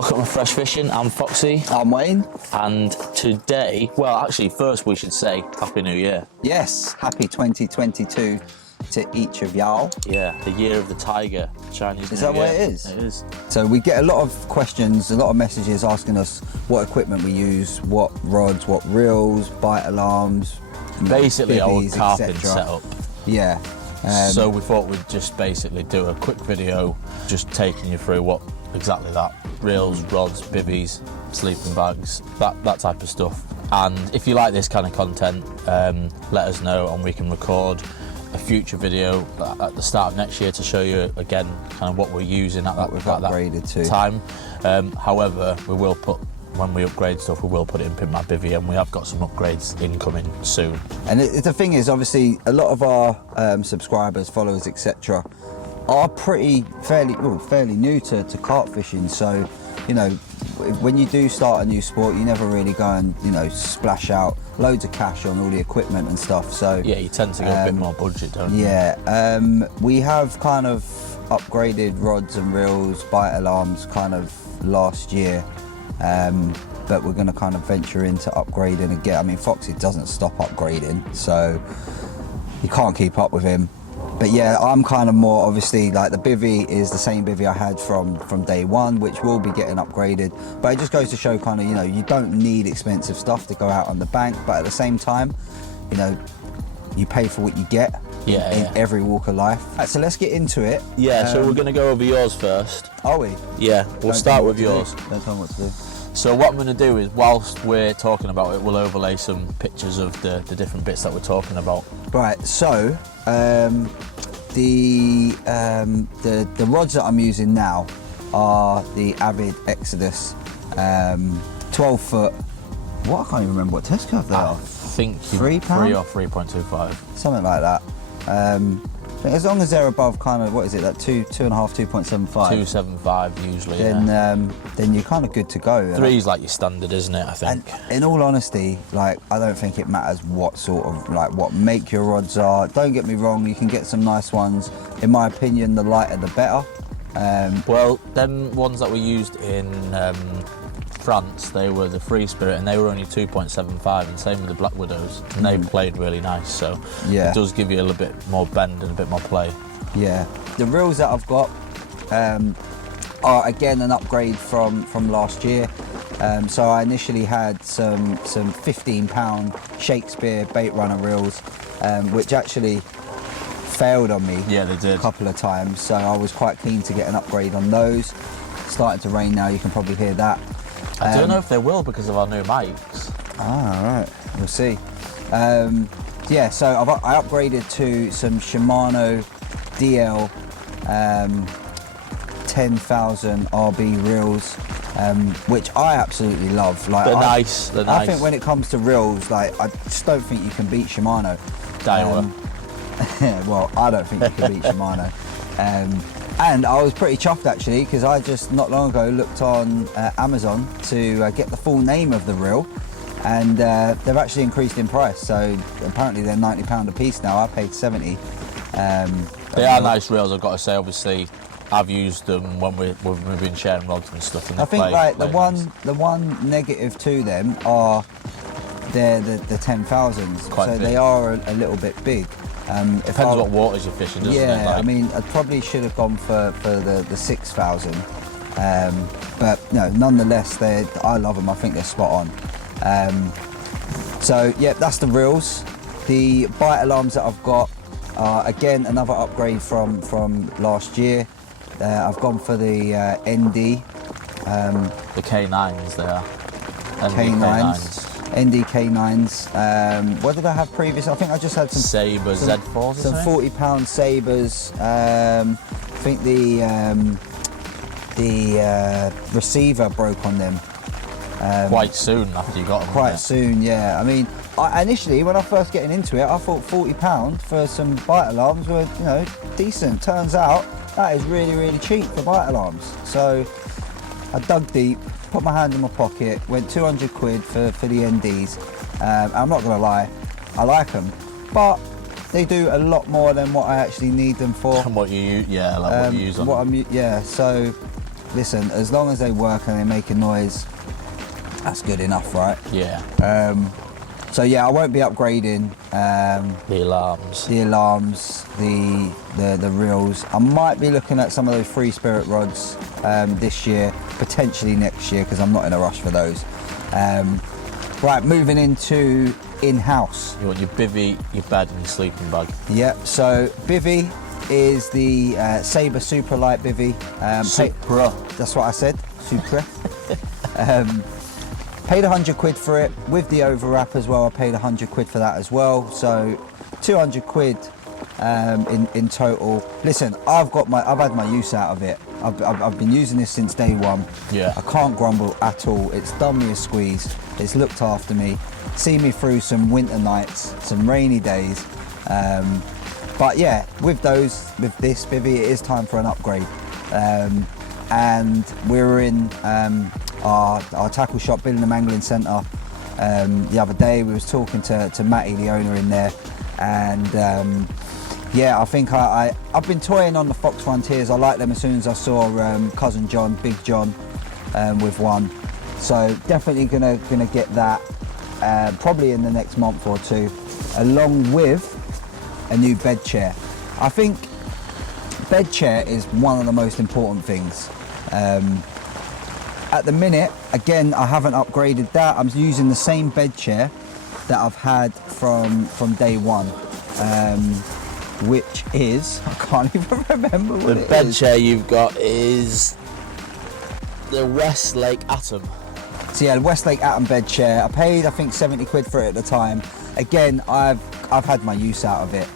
welcome to Fresh Fishing. I'm Foxy. I'm Wayne. And today, well, actually, first we should say Happy New Year. Yes, happy 2022 to each of y'all. Yeah, the year of the tiger, Chinese New Year. Is that what it is? It is. So we get a lot of questions, a lot of messages asking us what equipment we use, what rods, what reels, bite alarms. Basically, our bivvies, carping etc. setup. Yeah. So we thought we'd just basically do a quick video, just taking you through what exactly that, reels, rods, bivvies, sleeping bags, that type of stuff. And if you like this kind of content, let us know and we can record a future video at the start of next year to show you again kind of what we're using at that time. However, we will put, when we upgrade stuff, we will put it in Pimp My Bivvy, and we have got some upgrades incoming soon. And the thing is, obviously, a lot of our subscribers, followers, etc., are fairly new to carp fishing. So, you know, when you do start a new sport, you never really go and, you know, splash out loads of cash on all the equipment and stuff. So yeah, you tend to go a bit more budget, don't you? Yeah, we have kind of upgraded rods and reels, bite alarms kind of last year. But we're going to kind of venture into upgrading again. I mean, Foxy doesn't stop upgrading, so you can't keep up with him. But yeah, I'm kind of more, obviously, like the bivvy is the same bivvy I had from day one, which will be getting upgraded. But it just goes to show kind of, you know, you don't need expensive stuff to go out on the bank, but at the same time, you know, you pay for what you get. In every walk of life. Right, so let's get into it. Yeah, so we're going to go over yours first. Are we? Yeah, we'll start with yours. Don't tell me what to do. So what I'm going to do is, whilst we're talking about it, we'll overlay some pictures of the different bits that we're talking about. Right, so the rods that I'm using now are the Avid Exodus 12 foot. What, I can't even remember what test curve they are. I think £3? 3 or 3.25. Something like that. As long as they're above kind of, what is it, like 2.5, 2.75? 2.75 usually, then you're kind of good to go. 3 is like your standard, isn't it, I think? And in all honesty, like, I don't think it matters what sort of, like, what make your rods are. Don't get me wrong, you can get some nice ones. In my opinion, the lighter the better. Well, them ones that we used in France, they were the Free Spirit, and they were only 2.75, and same with the Black Widows, and they played really nice, so yeah, it does give you a little bit more bend and a bit more play. Yeah, the reels that I've got are again an upgrade from last year. So I initially had some 15-pound Shakespeare bait runner reels, which actually failed on me. Yeah, they did a couple of times, so I was quite keen to get an upgrade on those. It's starting to rain now, you can probably hear that. I don't know if they will because of our new mics. Ah, right. We'll see. Yeah, so I upgraded to some Shimano DL 10,000 RB reels, which I absolutely love. Like, they're nice. I think when it comes to reels, like, I just don't think you can beat Shimano. Daiwa. Well, I don't think you can beat Shimano. And I was pretty chuffed actually, because I just not long ago looked on Amazon to get the full name of the reel, and they've actually increased in price. So apparently they're £90 a piece now. I paid 70. They are nice reels, I've got to say. Obviously, I've used them when we've been sharing rods and stuff. And I think like the one negative to them are they're the 10,000s. So big. They are a little bit big. Depends what waters you're fishing, doesn't it? Yeah, I mean, I probably should have gone for the 6,000, but no, nonetheless, I love them. I think they're spot on. So yeah, that's the reels. The bite alarms that I've got are again another upgrade from last year. I've gone for the ND. The K9s they are. K9s. NDK9s. What did I have previous? I think I just had some Sabre Z4s. Some 40-pound Sabres. I think the receiver broke on them. Quite soon after you got them. Quite soon, yeah. I mean, initially when I first getting into it, I thought £40 for some bite alarms were, you know, decent. Turns out that is really, really cheap for bite alarms. So I dug deep, put my hand in my pocket, went 200 quid for the NDs. I'm not gonna lie, I like them, but they do a lot more than what I actually need them for. And what you, yeah, like what you use on them. Yeah, so listen, as long as they work and they make a noise, that's good enough, right? Yeah. So yeah, I won't be upgrading The alarms. the alarms, the reels. I might be looking at some of those free spirit rods this year, potentially next year, because I'm not in a rush for those. Right, moving into in-house. You want your bivvy, your bed, and your sleeping bag. Yep. So bivvy is the Sabre super light bivvy. Supra. That's what I said. Supra. Paid 100 quid for it with the overwrap as well. I paid 100 quid for that as well. So 200 quid in total. Listen, I've had my use out of it. I've been using this since day one. Yeah. I can't grumble at all. It's done me a squeeze. It's looked after me, seen me through some winter nights, some rainy days. But yeah, with this bivvy, it is time for an upgrade. And we were in our tackle shop, Billingham Angling Centre, the other day. We was talking to Matty, the owner in there, and yeah, I think I've been toying on the Fox Frontiers. I like them as soon as I saw cousin John, Big John, with one. So definitely gonna get that probably in the next month or two, along with a new bed chair. I think bed chair is one of the most important things. At the minute, again, I haven't upgraded that. I'm using the same bed chair that I've had from day one, which is, I can't even remember what The it bed is. chair you've got is the Westlake Atom. So yeah, the Westlake Atom bed chair. I paid, I think, 70 quid for it at the time. Again, I've had my use out of it.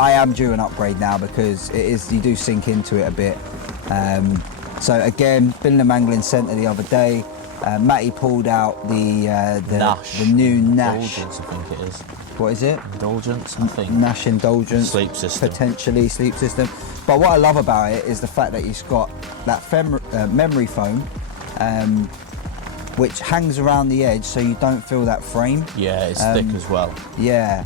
I am due an upgrade now because you do sink into it a bit. So again, Billingham Angling Centre the other day. Matty pulled out the new Nash. Indulgence, I think it is. What is it? Indulgence, I think. Nash Indulgence. Sleep system. Potentially sleep system. But what I love about it is the fact that it's got that memory foam, which hangs around the edge so you don't feel that frame. Yeah, it's thick as well. Yeah.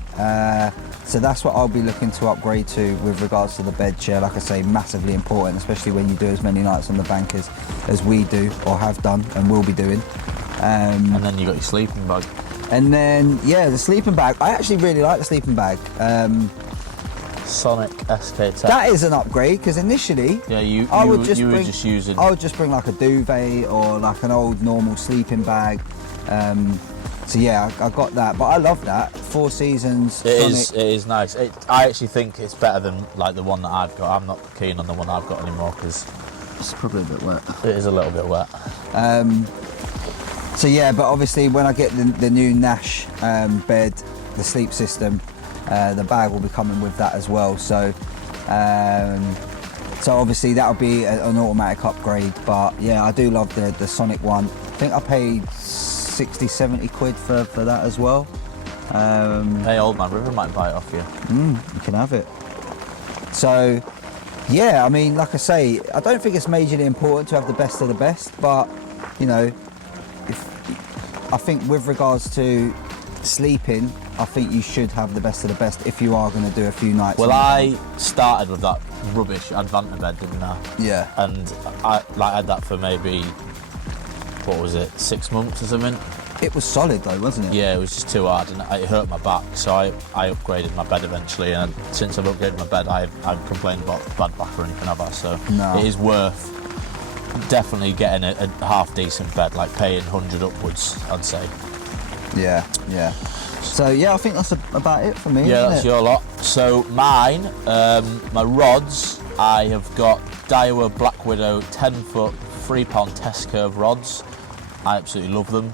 So that's what I'll be looking to upgrade to with regards to the bed chair. Like I say, massively important, especially when you do as many nights on the bank as we do, or have done, and will be doing. And then you got your sleeping bag. And then, yeah, the sleeping bag. I actually really like the sleeping bag. Sonic SK10. That is an upgrade, because initially, Yeah, you I were would just using. I would just bring like a duvet or like an old normal sleeping bag. So yeah, I got that, but I love that. Four Seasons. It Sonic. is nice. I actually think it's better than like the one that I've got. I'm not keen on the one I've got anymore because It's probably a bit wet. it is a little bit wet. So yeah, but obviously when I get the new Nash bed, the sleep system, the bag will be coming with that as well. So obviously that'll be an automatic upgrade. But yeah, I do love the Sonic one. I think I paid 60, 70 quid for that as well. Hey, Old Man River might buy it off you. You can have it. So yeah, I mean, like I say, I don't think it's majorly important to have the best of the best, but you know, I think with regards to sleeping, I think you should have the best of the best if you are going to do a few nights. Well, on the I started with that rubbish Advanta bed, didn't I? bank. Yeah. And I had that for maybe, what was it, 6 months or something? It was solid though, wasn't it? Yeah, it was just too hard and it hurt my back, so I upgraded my bed eventually, and since I've upgraded my bed, I haven't complained about bad back or anything, have I? So No. it is worth definitely getting a half decent bed, like paying 100 upwards, I'd say. Yeah, yeah. So yeah, I think that's about it for me. Yeah, isn't that's it? your lot. So mine, my rods, I have got Daiwa Black Widow 10-foot 3-pound test curve rods. I absolutely love them.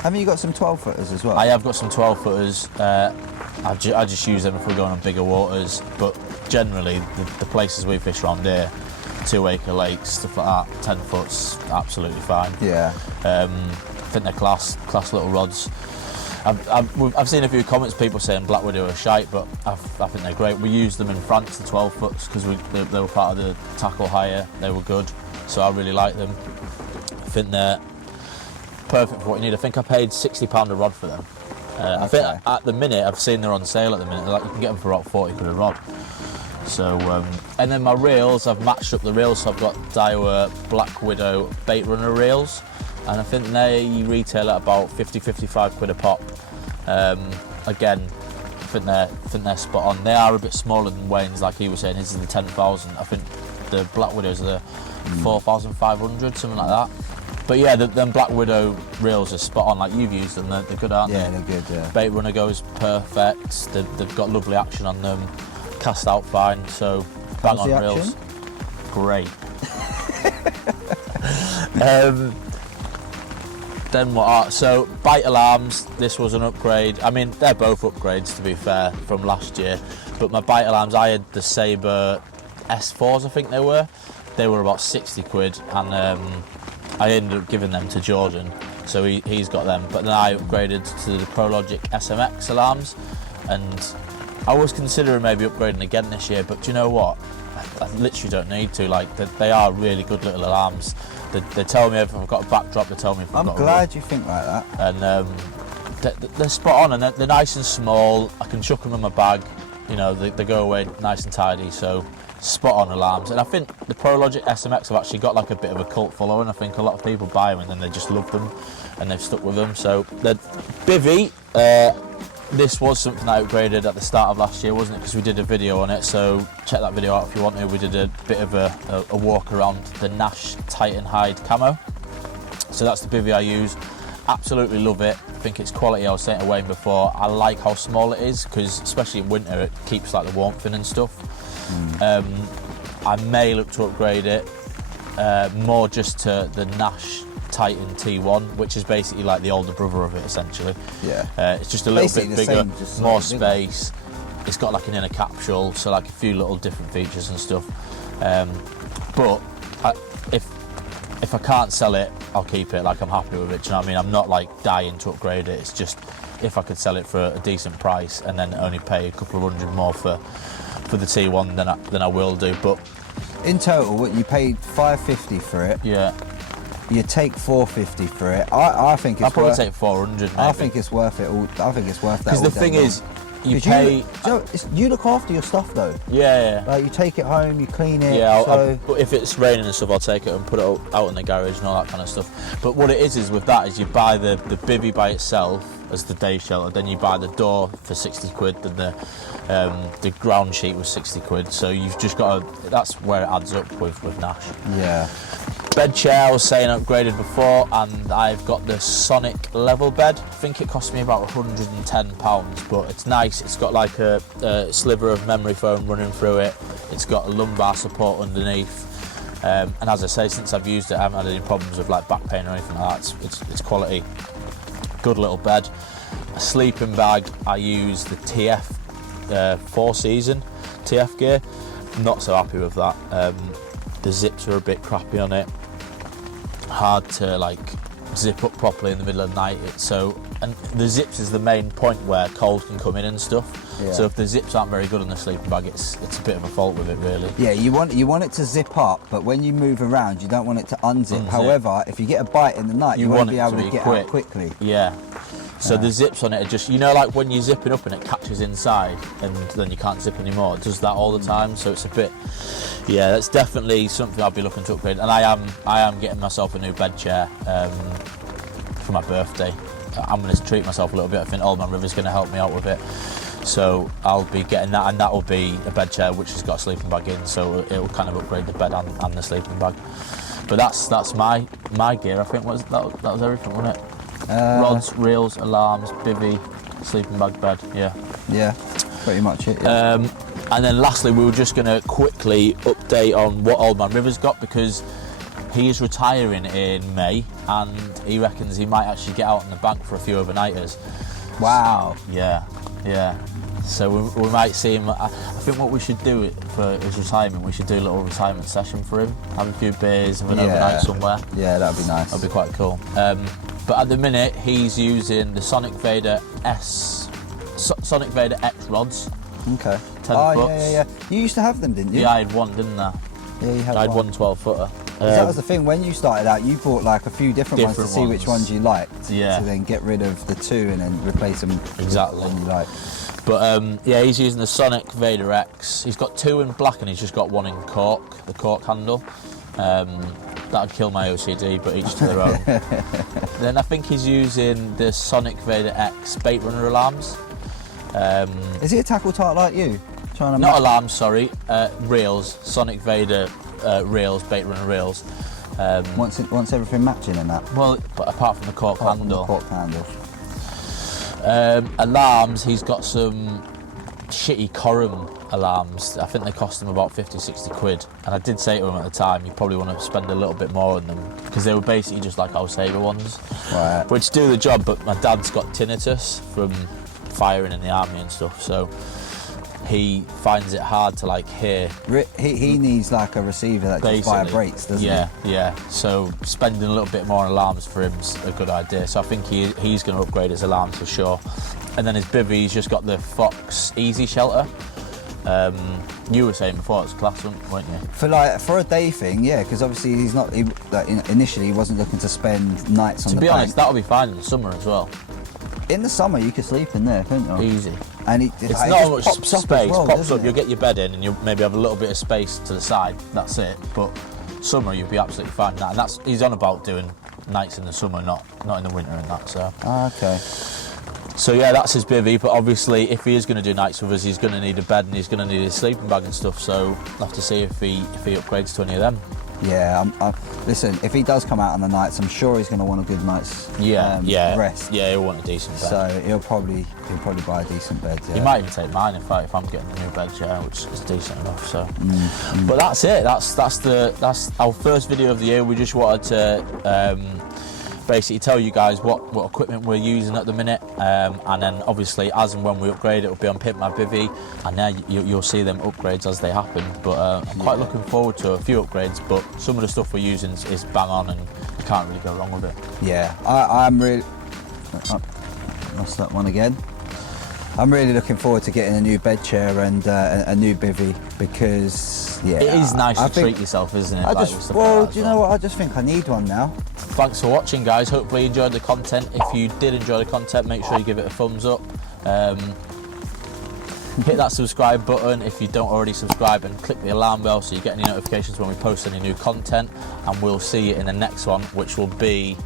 Haven't you got some 12-footers as well? I have got some 12-footers. I just use them if we're going on bigger waters, but generally the places we fish around here, 2-acre lakes, stuff like that, 10 foot's absolutely fine. Yeah. I think they're class little rods. I've seen a few comments, people saying Black Widow are shite, but I think they're great. We used them in France, the 12 foots, because they were part of the tackle hire. They were good, so I really like them. I think they're perfect for what you need. I think I paid £60 a rod for them. I think at the minute, I've seen they're on sale at the minute. Like, you can get them for about 40 quid a rod. So, and then my reels, I've matched up the reels, so I've got Daiwa Black Widow bait runner reels, and I think they retail at about 50-55 quid a pop. Again, I think they're spot on. They are a bit smaller than Wayne's, like he was saying. His is the 10,000. I think the Black Widows are the 4,500, something like that. But yeah, them Black Widow reels are spot on. Like you've used them, they're good, aren't they? Yeah, they're good. Yeah. Bait runner goes perfect. They've got lovely action on them. Cast out fine. So bang How's on the reels. Great. Then what? So bite alarms. This was an upgrade. I mean, they're both upgrades to be fair from last year. But my bite alarms, I had the Sabre S4s, I think they were. They were about 60 quid, and I ended up giving them to Jordan, so he's got them. But then I upgraded to the ProLogic SMX alarms, and I was considering maybe upgrading again this year. But do you know what? I literally don't need to. Like they are really good little alarms. They tell me if I've got a backdrop. They tell me if I've got a glad you think like that. And they're spot on, and they're nice and small. I can chuck them in my bag. You know, they go away nice and tidy. So spot on alarms. And I think the ProLogic SMX have actually got like a bit of a cult following. I think a lot of people buy them and then they just love them and they've stuck with them. So the Bivvy, this was something I upgraded at the start of last year, wasn't it? Because we did a video on it, so check that video out if you want to. We did a bit of a walk around the Nash Titan Hide camo. So that's the Bivvy I use. Absolutely love it. I think it's quality. I was saying to Wayne before, I like how small it is, because especially in winter it keeps like the warmth in and stuff. I may look to upgrade it more just to the Nash Titan T1, which is basically like the older brother of it essentially. Yeah. It's just a little bit bigger, more space. It's got like an inner capsule, so like a few little different features and stuff. But if I can't sell it, I'll keep it. Like I'm happy with it. Do you know what I mean? I'm not like dying to upgrade it. It's just if I could sell it for a decent price and then only pay a couple of hundred more for the T1, then I will do. But in total, what you paid $550 for it. Yeah. You take $450 for it. I think it's. I'll probably take 400. Maybe. I think it's worth it. I think it's worth that. Because the thing is, you pay. You look after your stuff though. Yeah. Like you take it home, you clean it. Yeah. But if it's raining and stuff, I'll take it and put it out in the garage and all that kind of stuff. But what it is with that is you buy the Bivvy by itself as the day shelter, then you buy the door for 60 quid, then the ground sheet was 60 quid. So you've just got to. That's where it adds up with Nash. Yeah. Bed chair, I was saying upgraded before, and I've got the Sonic level bed. I think it cost me about £110, but it's nice. It's got like a sliver of memory foam running through it. It's got a lumbar support underneath. And as I say, since I've used it, I haven't had any problems with like back pain or anything like that. It's quality. Good little bed. A sleeping bag, I use the TF 4 season TF gear. Not so happy with that. The zips are a bit crappy on it. Hard to like zip up properly in the middle of the night. And the zips is the main point where cold can come in and stuff. Yeah. So if the zips aren't very good on the sleeping bag, it's a bit of a fault with it really. Yeah, you want it to zip up, but when you move around, you don't want it to unzip. However, if you get a bite in the night, you want to be able to get out quickly. Yeah. So the zips on it are just, you know, like when you're zipping up and it catches inside and then you can't zip anymore. It does that all the time, so it's a bit, yeah, that's definitely something I'll be looking to upgrade. And I am getting myself a new bed chair for my birthday. I'm going to treat myself a little bit. I think Old Man River's going to help me out with it. So I'll be getting that, and that will be a bed chair which has got a sleeping bag in, so it'll kind of upgrade the bed and the sleeping bag. But that's my gear. I think that was everything, wasn't it? Rods, reels, alarms, bivvy, sleeping bag, bed. Yeah, pretty much it. Yeah. And then lastly, we were just going to quickly update on what Old Man River's got, because he is retiring in May and he reckons he might actually get out on the bank for a few overnighters. Wow. Yeah. So we might see him. I think what we should do for his retirement, we should do a little retirement session for him, have a few beers, have an overnight somewhere. Yeah, that'd be nice. That'd be quite cool. But at the minute, he's using the Sonic Vader X rods. Okay. 10 foots. Yeah. You used to have them, didn't you? Yeah, I had one, didn't I? Yeah, you had I had one 12-footer. That was the thing, when you started out, you bought like a few different ones to see which ones you liked. Yeah. To then get rid of the two and then replace them with exactly. the one you like. But yeah, he's using the Sonic Vader X. He's got 2 in black and he's just got 1 in cork, the cork handle. That'd kill my OCD, but each to their own. Then I think he's using the Sonic Vader X bait runner alarms. Is he a tackle tart like you? Trying to not alarms, sorry, reels. Sonic Vader reels, bait runner reels. Wants everything matching in that. Well, but apart from the cork handle. From the cork handle. Alarms, he's got some shitty Corum alarms. I think they cost him about 50-60 quid. And I did say to him at the time, you probably want to spend a little bit more on them because they were basically just like our Sabre ones, right, which do the job. But my dad's got tinnitus from firing in the army and stuff, so he finds it hard to like hear. He needs like a receiver that just vibrates, doesn't he? Yeah. So spending a little bit more on alarms for him's a good idea. So I think he's going to upgrade his alarms for sure. And then his bivvy, he's just got the Fox Easy Shelter. You were saying before it's class, weren't you? For a day thing, yeah, because obviously he's not. Initially, he wasn't looking to spend nights on the bank. To be honest, that'll be fine in the summer as well. In the summer, you could sleep in there, couldn't you? Easy. And it's not much pops space. Well, pops up. You'll get your bed in, and you'll maybe have a little bit of space to the side. That's it. But summer, you'll be absolutely fine. And he's on about doing nights in the summer, not in the winter and that. So. Okay. So yeah, that's his bivvy. But obviously, if he is going to do nights with us, he's going to need a bed and he's going to need his sleeping bag and stuff. So we'll have to see if he upgrades to any of them. Yeah, listen, if he does come out on the nights, I'm sure he's going to want a good night's rest. Yeah, he'll want a decent bed. So he'll probably buy a decent bed. Yeah. He might even take mine if I'm getting the new bed chair, which is decent enough. So, but that's it. That's our first video of the year. We just wanted to basically tell you guys what equipment we're using at the minute, and then obviously as and when we upgrade, it'll be on Pimp My Bivvy, and then you'll see them upgrades as they happen. But I'm quite looking forward to a few upgrades. But some of the stuff we're using is bang on, and you can't really go wrong with it. Yeah, I'm really. Lost that one again. I'm really looking forward to getting a new bed chair and a new bivvy because it is nice to treat yourself, isn't it? Do you know what? I just think I need one now. Thanks for watching, guys. Hopefully you enjoyed the content. If you did enjoy the content, make sure you give it a thumbs up. Hit that subscribe button if you don't already subscribe, and click the alarm bell so you get any notifications when we post any new content. And we'll see you in the next one, which will be...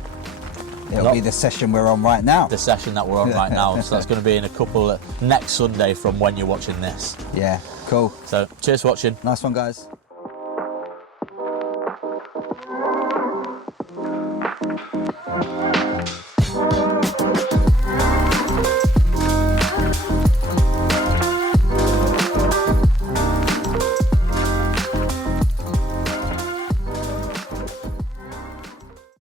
It'll be the session we're on right now. The session that we're on right now. So that's going to be in a couple next Sunday from when you're watching this. Yeah, cool. So cheers for watching. Nice one, guys.